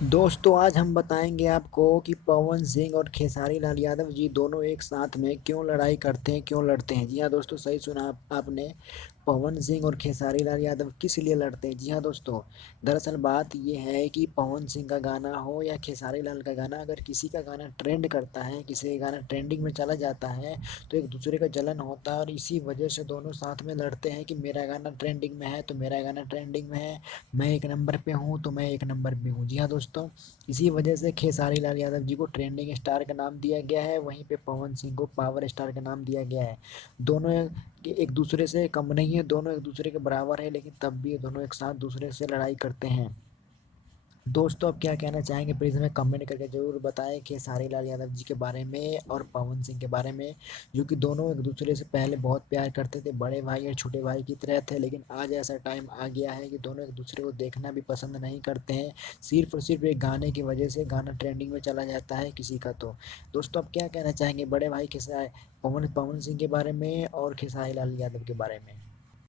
दोस्तों आज हम बताएंगे आपको कि पवन सिंह और खेसारी लाल यादव जी दोनों एक साथ में क्यों लड़ाई करते हैं, क्यों लड़ते हैं। जी हाँ दोस्तों, सही सुना आपने। पवन सिंह और खेसारी लाल यादव किस लिए लड़ते हैं। जी हाँ दोस्तों, दरअसल बात ये है कि पवन सिंह का गाना हो या खेसारी लाल का गाना, अगर किसी का गाना ट्रेंड करता है, किसी का गाना ट्रेंडिंग में चला जाता है तो एक दूसरे का जलन होता है और इसी वजह से दोनों साथ में लड़ते हैं कि मेरा गाना ट्रेंडिंग में है तो मेरा गाना ट्रेंडिंग में है, मैं एक नंबर पे हूँ तो मैं एक नंबर पे हूँ। जी हाँ दोस्तों, इसी वजह से खेसारी लाल यादव जी को ट्रेंडिंग स्टार का नाम दिया गया है, वहीं पे पवन सिंह को पावर स्टार का नाम दिया गया है। दोनों एक दूसरे से कम नहीं है, दोनों एक दूसरे के बराबर है, लेकिन तब भी ये दोनों एक साथ दूसरे से लड़ाई करते हैं। दोस्तों आप क्या कहना चाहेंगे, प्लीज़ हमें कमेंट करके ज़रूर बताएं खेसारी लाल यादव जी के बारे में और पवन सिंह के बारे में, जो कि दोनों एक दूसरे से पहले बहुत प्यार करते थे, बड़े भाई और छोटे भाई की तरह थे। लेकिन आज ऐसा टाइम आ गया है कि दोनों एक दूसरे को देखना भी पसंद नहीं करते हैं, सिर्फ और सिर्फ एक गाने की वजह से। गाना ट्रेंडिंग में चला जाता है किसी का तो। दोस्तों आप क्या कहना चाहेंगे बड़े भाई खेसारी पवन पवन सिंह के बारे में और खेसारी लाल यादव के बारे में।